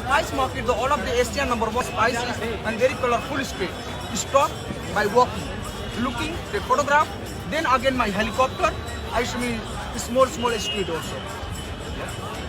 spice market, the all of the Asian #1 spices and very colorful street. Stop by walking, looking, take photograph. Then again my helicopter. I show me small street also.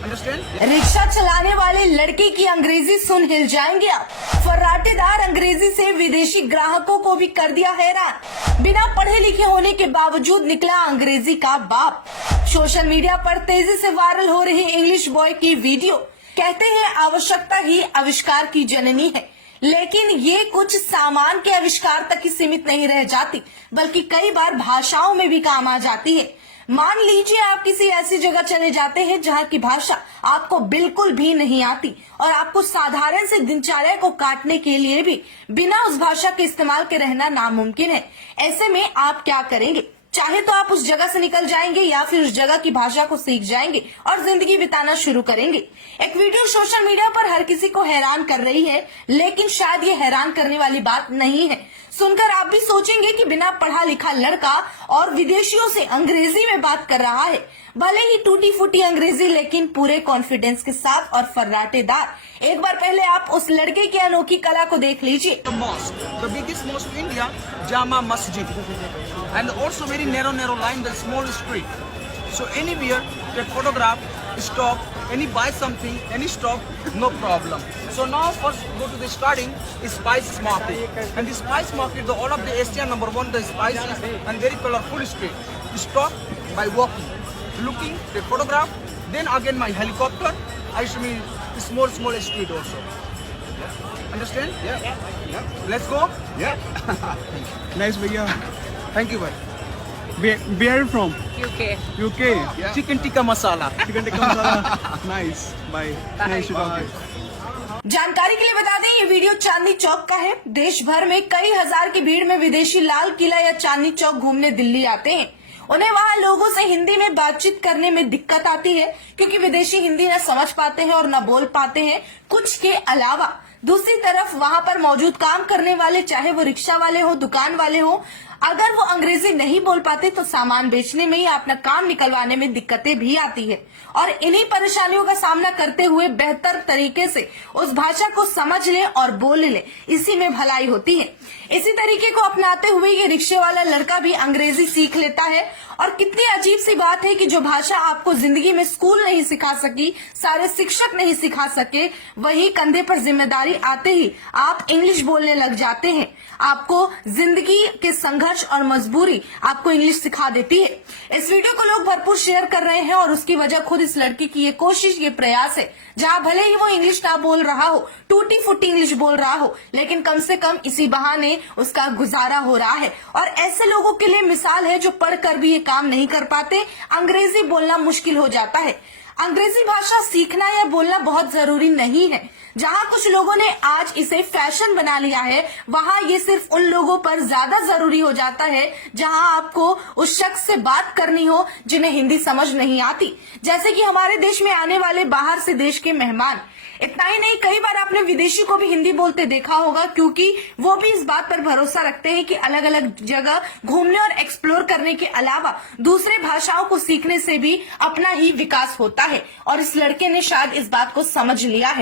Understand? Rickshaw चलाने वाले लड़के की अंग्रेजी सुन हिल जाएंगे आप। फर्राटेदार अंग्रेजी से विदेशी ग्राहकों को भी कर दिया हैरान। बिना पढ़े लिखे होने के बावजूद निकला अंग्रेजी का बाप। सोशल मीडिया पर तेजी से वायरल हो रही इंग्लिश बॉय की वीडियो। कहते हैं आवश्यकता ही आविष्कार की जननी है, लेकिन ये कुछ सामान के आविष्कार तक ही सीमित नहीं रह जाती, बल्कि कई बार भाषाओं में भी काम आ जाती है। मान लीजिए आप किसी ऐसी जगह चले जाते हैं जहाँ की भाषा आपको बिल्कुल भी नहीं आती और आपको साधारण से दिनचर्या को काटने के लिए भी बिना उस भाषा के इस्तेमाल के रहना नामुमकिन है। ऐसे में आप क्या करेंगे? चाहे तो आप उस जगह से निकल जाएंगे या फिर उस जगह की भाषा को सीख जाएंगे और जिंदगी बिताना शुरू करेंगे। एक वीडियो सोशल मीडिया पर हर किसी को हैरान कर रही है, लेकिन शायद ये हैरान करने वाली बात नहीं है। सुनकर आप भी सोचेंगे कि बिना पढ़ा लिखा लड़का और विदेशियों से अंग्रेजी में बात कर रहा है। भले ही टूटी फूटी अंग्रेजी, लेकिन पूरे कॉन्फिडेंस के साथ और फर्राटेदार। एक बार पहले आप उस लड़के की अनोखी कला को देख लीजिए। The biggest mosque in India, Jama Masjid, and also very narrow line, the small street. So anywhere, take photograph, stop, any buy something, any stop, no problem. So now first go to the starting is spices market, and the spice market, the all of the Asian #1 the spices and very colorful street. Stop by walking, looking, take photograph. Then again my helicopter. I show me small street also. Understand? Yeah. Let's go. Yeah. Nice, भैया. Thank you, bhai. Where are you from? UK. UK. Yeah. Chicken tikka masala. Chicken tikka masala. Nice. Bye. Nice to talk to you. जानकारी के लिए बता दें, ये video Chandni Chowk का है। देश भर में कई हजार की भीड़ में विदेशी लाल किला या चांदनी चौक घूमने दिल्ली आते हैं। उन्हें वहाँ लोगों से हिंदी में बातचीत करने में दिक्कत आती है, क्योंकि विदेशी हिंदी न समझ पाते हैं और न बोल पाते हैं कुछ के अलावा। दूसरी तरफ वहाँ पर मौजूद काम करने वाले, चाहे वो रिक्शा वाले हो, दुकान वाले हो, अगर वो अंग्रेजी नहीं बोल पाते तो सामान बेचने में या अपना काम निकलवाने में दिक्कतें भी आती है। और इन्हीं परेशानियों का सामना करते हुए बेहतर तरीके से उस भाषा को समझ ले और बोल ले, इसी में भलाई होती है। इसी तरीके को अपनाते हुए ये रिक्शे वाला लड़का भी अंग्रेजी सीख लेता है। और कितनी अजीब सी बात है कि जो भाषा आपको जिंदगी में स्कूल नहीं सिखा सकी, सारे शिक्षक नहीं सिखा सके, वही कंधे पर जिम्मेदारी आते ही आप इंग्लिश बोलने लग जाते हैं। आपको जिंदगी के संघर्ष और मजबूरी आपको इंग्लिश सिखा देती है। इस वीडियो को लोग भरपूर शेयर कर रहे हैं और उसकी वजह खुद इस लड़की की ये कोशिश, ये प्रयास है। जहाँ भले ही वो इंग्लिश ना बोल रहा हो, टूटी फूटी इंग्लिश बोल रहा हो, लेकिन कम से कम इसी बहाने उसका गुजारा हो रहा है। और ऐसे लोगों के लिए मिसाल है जो पढ़कर भी ये काम नहीं कर पाते, अंग्रेजी बोलना मुश्किल हो जाता है। अंग्रेजी भाषा सीखना या बोलना बहुत जरूरी नहीं है। जहाँ कुछ लोगों ने आज इसे फैशन बना लिया है, वहाँ ये सिर्फ उन लोगों पर ज्यादा जरूरी हो जाता है जहाँ आपको उस शख्स से बात करनी हो जिन्हें हिंदी समझ नहीं आती। जैसे कि हमारे देश में आने वाले बाहर से देश के मेहमान। इतना ही नहीं, कई बार आपने विदेशी को भी हिंदी बोलते देखा होगा, क्योंकि वो भी इस बात पर भरोसा रखते हैं कि अलग अलग जगह घूमने और एक्सप्लोर करने के अलावा दूसरे भाषाओं को सीखने से भी अपना ही विकास होता है। और इस लड़के ने शायद इस बात को समझ लिया है।